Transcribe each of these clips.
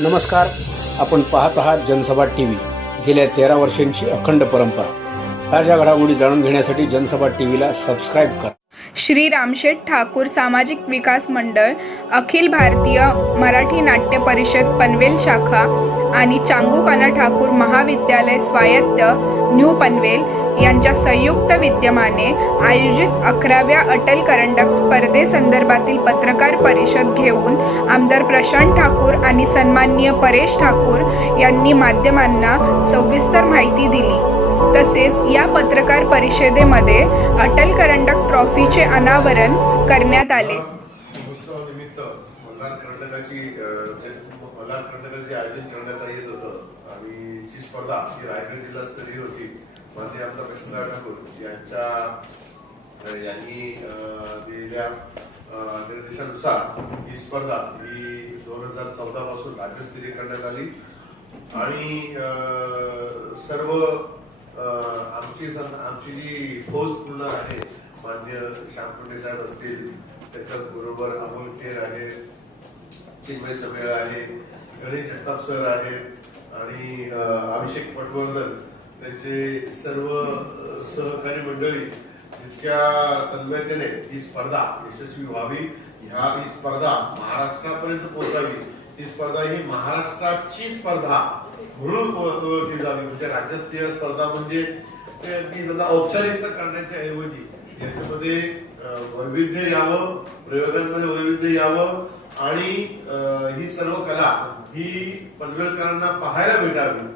नमस्कार. आपण पाहत आहात जनसभा टी व्ही गेल्या तेरा वर्षांची अखंड परंपरा. ताज्या घडामोडी जाणून घेण्यासाठी जनसभा टी व्हीला सबस्क्राईब करा. श्री रामशेठ ठाकूर सामाजिक विकास मंडळ अखिल भारतीय मराठी नाट्य परिषद पनवेल शाखा आणि चांगुकाना ठाकूर महाविद्यालय स्वायत्त न्यू पनवेल यांच्या संयुक्त विद्यमाने आयोजित अकराव्या अटल करंडक स्पर्धेसंदर्भातील पत्रकार परिषद घेऊन आमदार प्रशांत ठाकूर आणि सन्माननीय परेश ठाकूर यांनी माध्यमांना सविस्तर माहिती दिली. तसेच या पत्रकार परिषदेमध्ये अटल करंडक ट्रॉफीचे अनावरण करण्यात आले. आयोजन करण्यात येत होतं आणि जी स्पर्धा ही रायगड जिल्हास्तरीय होती माननीय आमदार कृष्णदार ठाकूर यांच्या यांनी दिलेल्या निर्देशानुसार ही स्पर्धा ही दोन हजार चौदा पासून राज्यस्तरीय करण्यात आली. आणि सर्व आमची आमची जी फौज पूर्ण आहे मान्य श्यामकुंडे साहेब असतील त्याच्यात बरोबर अमोल खेर आहे चिन्मय समेळ आहे गणेश जगताप सर आहेत आणि अभिषेक पटवर्धन त्यांचे सर्व सहकारी मंडळी जितक्या तन्मयतेने ही स्पर्धा यशस्वी व्हावी ह्या ही स्पर्धा महाराष्ट्रापर्यंत पोहोचावी. ही स्पर्धा ही महाराष्ट्राची स्पर्धा म्हणून ओळखली जावी. म्हणजे राज्यस्तरीय स्पर्धा म्हणजे ती अगदी औपचारिकता करण्याच्या ऐवजी याच्यामध्ये वैविध्य यावं प्रयोगांमध्ये वैविध्य यावं आणि ही सर्व कला ही पनवेलकरांना पाहायला भेटावी.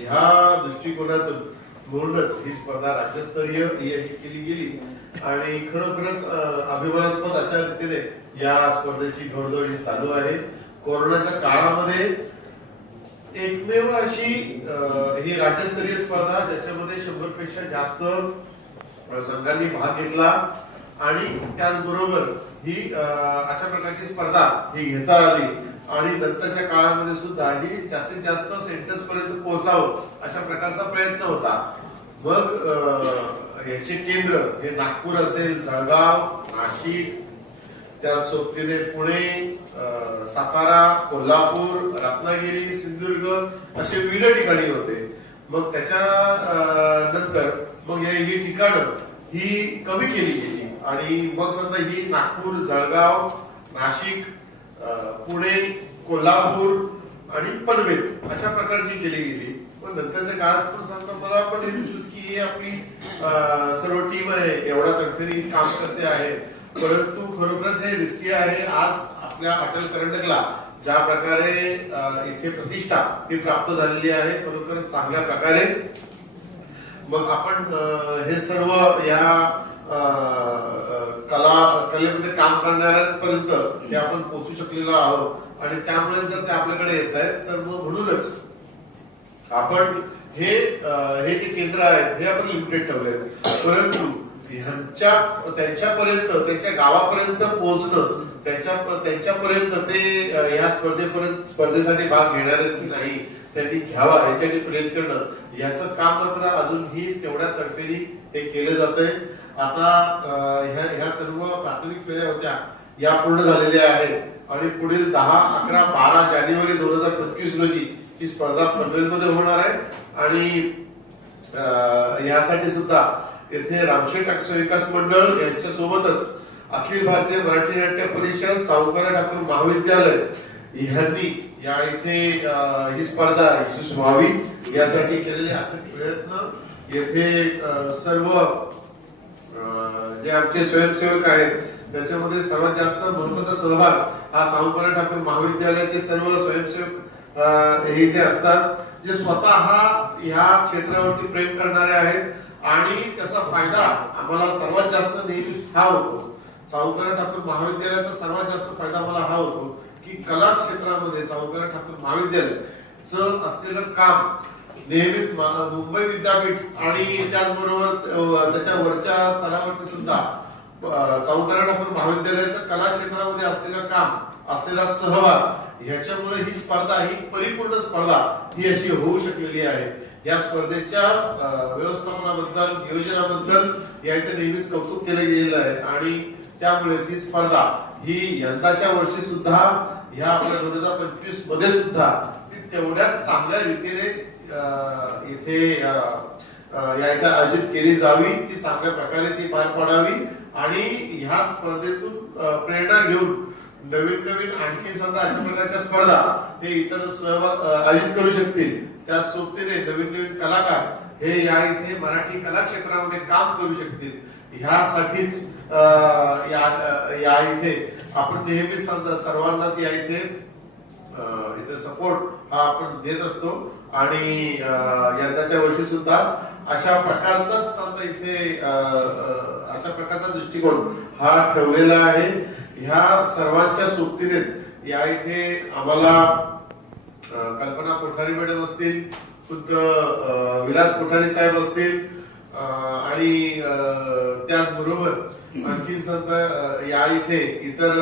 ह्या दृष्टिकोनात म्हणूनच ही स्पर्धा राज्यस्तरीय केली गेली. आणि खरोखरच अभिमानास्पद अशा रीतीने या स्पर्धेची घडदोडी चालू आहे. कोरोनाच्या काळामध्ये एकमेव अशी ही राज्यस्तरीय स्पर्धा ज्याच्यामध्ये शंभरपेक्षा जास्त संघांनी भाग घेतला. आणि त्याचबरोबर ही अशा प्रकारची स्पर्धा ही घेता आली. आणि नंतरच्या काळामध्ये सुद्धा ही जास्तीत जास्त सेंटर्स पर्यंत पोहोचावं अशा प्रकारचा प्रयत्न होता. मग याचे केंद्र हे नागपूर असेल जळगाव नाशिक त्या सोबतीने पुणे सातारा कोल्हापूर रत्नागिरी सिंधुदुर्ग असे विविध ठिकाणी होते. मग त्याच्या नंतर मग हे- ही ठिकाणं ही कमी केली गेली. आणि मग समजा ही नागपूर जळगाव नाशिक पुणे कोल्हापूर आणि पनवेल अशा प्रकारची केली गेली. पण नंतरच्या काळात पण मला पण हे दिसत की ही आपली सर्व टीम आहे एवढा तर्फेने काम करते आहे. परंतु खरोखरच हे रिस्की आहे. आज आपल्या अटल करंडकला ज्या प्रकारे इथे प्रतिष्ठा ही प्राप्त झालेली आहे खरोखर चांगल्या प्रकारे. मग आपण हे सर्व या कला कलेमध्ये काम करणाऱ्यांपर्यंत हे आपण पोहोचू शकलेलो आहोत. आणि त्यामुळे जर ते आपल्याकडे येत आहेत तर मग म्हणूनच आपण हे हे जे केंद्र आहेत हे आपण लिमिटेड ठेवले परंतु ह्यांच्या त्यांच्यापर्यंत त्यांच्या गावापर्यंत पोहोचणं त्यांच्या त्यांच्यापर्यंत ते या स्पर्धेपर्यंत स्पर्धेसाठी भाग घेणार आहेत की नाही त्यांनी घ्यावा याच्यासाठी प्रयत्न करणं याचं काम मात्र अजूनही तेवढ्या तर्फेनी हे केलं जात आहे आता ह्या ह्या सर्व प्राथमिक फेऱ्या होत्या या पूर्ण झालेल्या आहेत. आणि पुढील दहा अकरा बारा जानेवारी दोन हजार पंचवीस रोजी ही स्पर्धा पनवेलमध्ये होणार आहे. आणि यासाठी सुद्धा येथे रामशेठ अक्षर विकास मंडळ यांच्यासोबतच अखिल भारतीय मराठी नाट्य परिषद सावकार ठाकूर महाविद्यालय. ह्यांनी या इथे ही स्पर्धा यशस्वी व्हावी यासाठी केलेले अथक प्रयत्न. येथे सर्व जे आमचे स्वयंसेवक आहेत त्याच्यामध्ये सर्वात जास्त महत्त्वाचा सहभाग हा सावंतराव ठाकूर महाविद्यालयाचे सर्व स्वयंसेवक हे इथे असतात जे स्वतः ह्या क्षेत्रावरती प्रेम करणारे आहेत. आणि त्याचा फायदा आम्हाला सर्वात जास्त नेहमीच हा होतो. सावंतराव ठाकूर महाविद्यालयाचा सर्वात जास्त फायदा मला हा होतो की कला क्षेत्रामध्ये सावंतराव ठाकूर महाविद्यालयाचं असलेलं काम नेहमीच मुंबई विद्यापीठ आणि त्याचबरोबर त्याच्या वरच्या स्तरावरती सुद्धा अ, ठाकूर महाविद्यालयाचं कला क्षेत्रामध्ये असलेलं काम असलेला सहभाग ह्याच्यामुळे ही स्पर्धा ही परिपूर्ण स्पर्धा ही अशी होऊ शकलेली आहे. या स्पर्धेच्या व्यवस्थापनाबद्दल नियोजनाबद्दल या इथे नेहमीच कौतुक केलं गेलेलं आहे. आणि त्यामुळेच ही स्पर्धा ही यंदाच्या वर्षी सुद्धा ह्या आपल्या दोन हजार पंचवीसमध्ये सुद्धा ती तेवढ्याच चांगल्या रीतीने इथे या इथे आयोजित केली जावी ती चांगल्या प्रकारे ती पार पडावी आणि ह्या स्पर्धेतून प्रेरणा घेऊन नवीन नवीन आणखी समजा अशा प्रकारच्या स्पर्धा हे इतर सहभाग आयोजित करू शकतील. त्या सोबतीने नवीन नवीन कलाकार हे या इथे मराठी कला क्षेत्रामध्ये काम करू शकतील. ह्यासाठीच अं, या या इथे. आपण नेहमीच सर्वांनाच या इथे इथे सपोर्ट हा आपण देत असतो. आणि अं, यंदाच्या वर्षी सुद्धा अशा प्रकारचाच समजा इथे अं, अशा प्रकारचा दृष्टिकोन हा ठेवलेला आहे. ह्या सर्वांच्या सोबतीनेच या इथे आम्हाला कल्पना कोठारी मॅडम असतील खुद्द विलास कोठारी साहेब असतील आणि अं, त्याचबरोबर आणखी संत या इथे इतर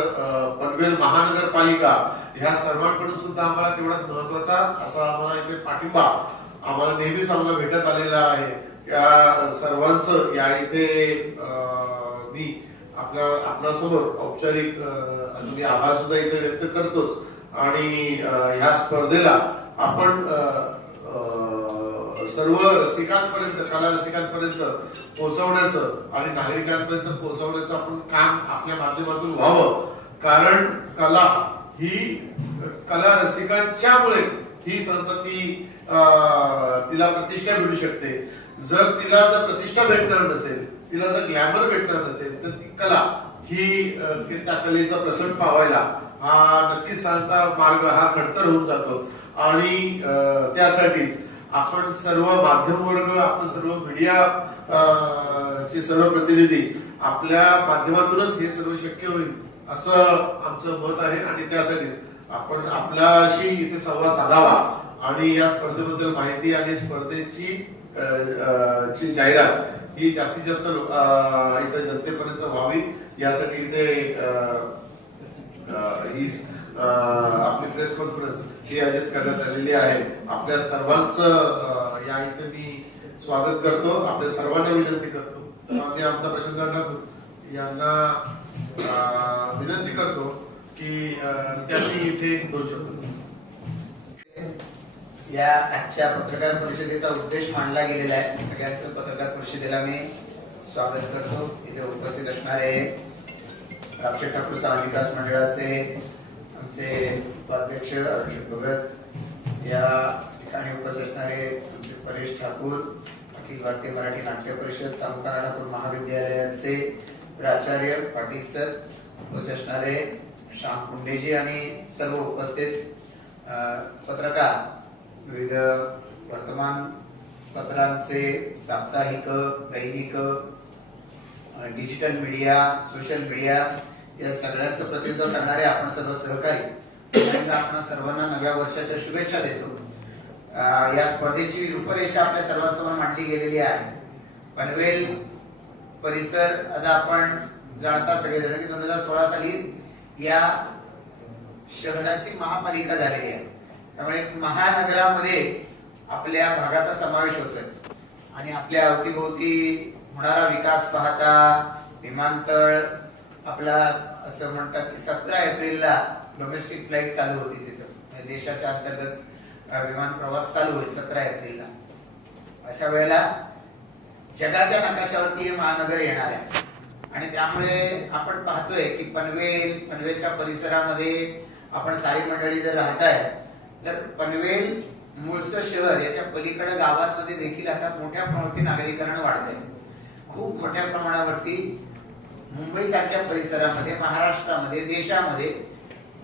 पनवेल महानगरपालिका ह्या सर्वांकडून सुद्धा आम्हाला तेवढाच महत्त्वाचा असा आम्हाला इथे पाठिंबा आम्हाला नेहमीच आम्हाला भेटत आलेला आहे. या सर्वांचं या इथे अं, मी आपल्या आपल्यासमोर औपचारिक असं मी आभार सुद्धा इथे व्यक्त करतोच. आणि ह्या स्पर्धेला आपण सर्व रसिकांपर्यंत कला रसिकांपर्यंत पोहोचवण्याचं आणि नागरिकांपर्यंत पोहोचवण्याचं आपण काम आपल्या माध्यमातून व्हावं. कारण कला ही कला रसिकांच्यामुळे ही संतती तिला प्रतिष्ठा भेटू शकते. जर तिला जर प्रतिष्ठा भेटणार नसेल तिला जर ग्लॅमर भेटणार नसेल तर ती कला ही त्या कलेचा प्रसंग पावायला हा नक्कीच सांगता मार्ग हा खडतर होऊन जातो. आणि त्यासाठीच आपण सर्व माध्यम वर्ग आपण सर्व मीडिया चे सर्व प्रतिनिधी आपल्या माध्यमातूनच हे सर्व शक्य होईल असं आमचं मत आहे. आणि त्यासाठी आपण आपल्याशी इथे संवाद साधावा. आणि या स्पर्धेबद्दल माहिती आणि स्पर्धेची अं, ची जाहिरात ही जास्तीत जास्त लोक- जनतेपर्यंत व्हावी. यासाठी इथे ही अं, आपली प्रेस कॉन्फरन्स ही आयोजित करण्यात आलेली आहे. आपल्या सर्वांचं या इथे मी स्वागत करतो. आपल्या सर्वांना विनंती करतो. आम्ही आमदार प्रशांत ठाकूर यांना विनंती करतो की त्यांनी इथे दोन शब्द या आजच्या पत्रकार परिषदेचा उद्देश मांडला गेलेला आहे. सगळ्यांचं पत्रकार परिषदेला मी स्वागत करतो. इथे उपस्थित असणारे रामशेठ ठाकूर समाज विकास मंडळाचे आमचे उपाध्यक्ष अभिषेक भगत या ठिकाणी उपस्थित असणारे आमचे परेश ठाकूर अखिल भारतीय मराठी नाट्य परिषद सामुकाना ठाकूर महाविद्यालयाचे प्राचार्य पाटील सर उपस्थित असणारे श्याम कुंडेजी आणि सर्व उपस्थित पत्रकार विविध वर्तमान पत्रांचे साप्ताहिक दैनिक डिजिटल मीडिया सोशल मीडिया या सगळ्यांचं प्रतिनिधित्व करणारे आपण सर्व सहकारी. आपण सर्वांना नव्या वर्षाच्या शुभेच्छा देतो. या स्पर्धेची रूपरेषा आपल्या सर्वांसमोर मांडली गेलेली आहे. पनवेल परिसर आता आपण जाणता सगळेजण की दोन हजार सोळा साली या शहराची महापालिका झालेली आहे. त्यामुळे महानगरामध्ये आपल्या भागाचा समावेश होतोय. आणि आपल्या अवतीभोवती होणारा विकास पाहता विमानतळ आपला असं म्हणतात की सतरा एप्रिलला डोमेस्टिक फ्लाईट चालू होती तिथं. म्हणजे देशाच्या अंतर्गत विमान प्रवास चालू होईल सतरा एप्रिलला. अशा वेळेला जगाच्या नकाशावरती हे महानगर येणार आहे. आणि त्यामुळे आपण पाहतोय की पनवेल पनवेलच्या परिसरामध्ये आपण सारी मंडळी जर राहताय तर पनवेल मूळचं शहर याच्या पलीकडे गावांमध्ये देखील आता मोठ्या प्रमाणावरती नागरीकरण वाढतंय. खूप मोठ्या प्रमाणावरती मुंबईसारख्या परिसरामध्ये महाराष्ट्रामध्ये देशामध्ये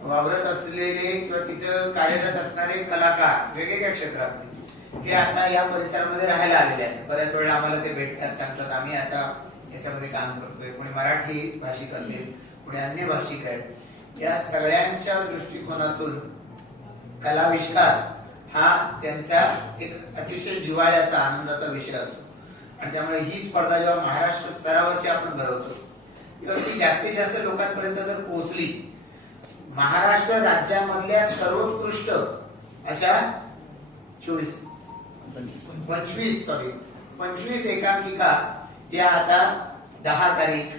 वावरत असलेले किंवा तिथं कार्यरत असणारे कलाकार वेगवेगळ्या क्षेत्रातले हे आता या परिसरामध्ये राहायला आलेले आहेत. बऱ्याच वेळा आम्हाला ते भेटतात सांगतात आम्ही आता याच्यामध्ये काम करतोय. कोणी मराठी भाषिक असेल कोणी अन्य भाषिक आहेत. या सगळ्यांच्या दृष्टिकोनातून कलाविष्कार हा त्यांचा एक अतिशय जिव्हाळ्याचा आनंदाचा विषय असतो. आणि त्यामुळे ही स्पर्धा जेव्हा महाराष्ट्र स्तरावरची आपण भरवतो तेव्हा ती जास्तीत जास्त लोकांपर्यंत जर पोहोचली महाराष्ट्र राज्यामधल्या सर्वोत्कृष्ट अशा चोवीस पंचवीस सॉरी पंचवीस एकांकिका या आता दहा तारीख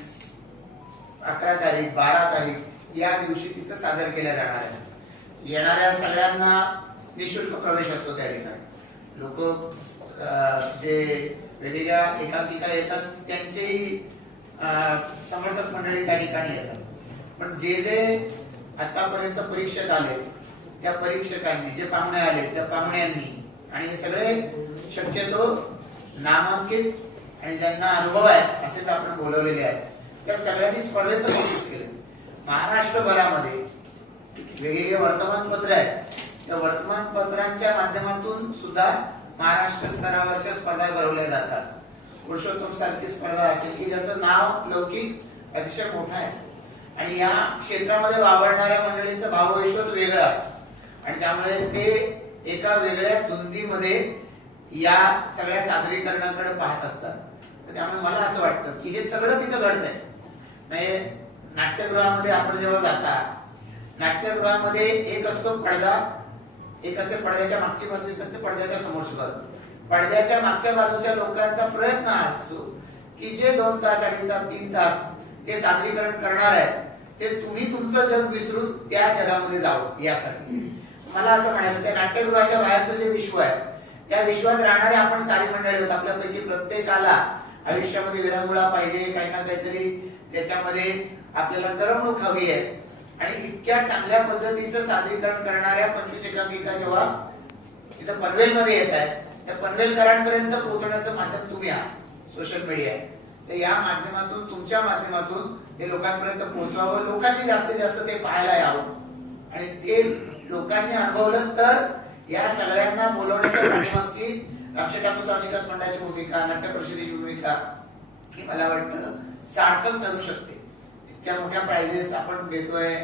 अकरा तारीख बारा तारीख या दिवशी तिथं सादर केल्या जाणार आहेत. येणाऱ्या सगळ्यांना निशुल्क प्रवेश असतो त्या ठिकाणी. लोक जे वेगवेगळ्या एकांकिका येतात त्यांचेही समर्थक मंडळी त्या ठिकाणी येतात. पण जे जे आतापर्यंत परीक्षक आले त्या परीक्षकांनी जे पाहुणे आले त्या पाहुण्यांनी आणि हे सगळे शक्यतो नामांकित आणि ज्यांना अनुभव आहे असेच आपण बोलवलेले आहेत त्या सगळ्यांनी स्पर्धेचं कौतुक केलं. महाराष्ट्रभरामध्ये वेगवेगळे वर्तमानपत्र आहेत. त्या वर्तमानपत्रांच्या माध्यमातून सुद्धा महाराष्ट्र स्तरावरच्या स्पर्धा भरवल्या जातात. पुरुषोत्तम सारखी स्पर्धा असेल की ज्याचं नाव लौकिक अतिशय मोठं आहे. आणि या क्षेत्रामध्ये वावरणाऱ्या मंडळींचं भावविश्वच वेगळं असतं. आणि त्यामुळे ते एका वेगळ्या धुंदीमध्ये या सगळ्या सादरीकरणाकडे पाहत असतात. तर त्यामुळे मला असं वाटतं की हे सगळं तिथं घडतंय. म्हणजे नाट्यगृहामध्ये आपण जेव्हा जाता नाट्यगृहामध्ये एक असतो पडदा एक असते पडद्याच्या मागची बाजू एक असते पडद्याच्या समोरची बाजू. पडद्याच्या मागच्या बाजूच्या लोकांचा प्रयत्न असतो की जे दोन तास अडीच तास तीन तास ते सादरीकरण करणार आहेत ते तुम्ही तुमचं जग विसरून त्या जगामध्ये जावं यासाठी. मला असं म्हणायचं त्या नाट्यगृहाच्या बाहेरचं जे विश्व आहे त्या विश्वात राहणारे आपण सारी मंडळी होत आपल्यापैकी प्रत्येकाला आयुष्यामध्ये विरंगुळा पाहिजे काही ना काहीतरी त्याच्यामध्ये आपल्याला करमणूक हवी आहे. आणि इतक्या चांगल्या पद्धतीचं सादरीकरण करणाऱ्या पंचवीस एकांकिका जेव्हा तिथं पनवेलमध्ये येत आहेत त्या पनवेलकरांपर्यंत पोहोचण्याचं माध्यम तुम्ही आहात सोशल मीडिया आहे. तर या माध्यमातून तुमच्या माध्यमातून ते लोकांपर्यंत पोहोचवावं. लोकांनी जास्तीत जास्त ते पाहायला यावं. आणि ते लोकांनी अनुभवलं तर या सगळ्यांना बोलवण्याच्या माध्यमाची रामशे ठाकूर स्वामी विकास मंडळाची भूमिका नाट्य परिषदेची भूमिका ही मला वाटतं सार्थक ठरू शकते. इतक्या मोठ्या प्राइजेस आपण देतोय.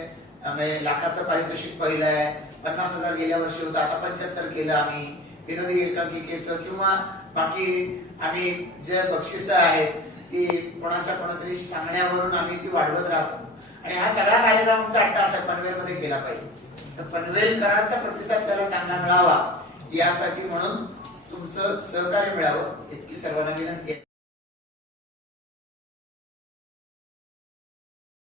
म्हणजे लाखाचं पारितोषिक पहिलं आहे. पन्नास हजार गेल्या वर्षी होतं. आता पंच्याहत्तर केलं आम्ही. विनोदी एकांकिकेचं किंवा बाकी आम्ही जे बक्षिस आहेत ती कोणाच्या कोणातरी सांगण्यावरून आम्ही ती वाढवत राहतो. आणि हा सगळा कार्यक्रम आमचा अट्टा असा पनवेलमध्ये केला पाहिजे. तर पनवेलकरांचा प्रतिसाद त्याला चांगला मिळावा यासाठी म्हणून तुमचं सहकार्य मिळावं इतकी सर्वांना विनंती आहे.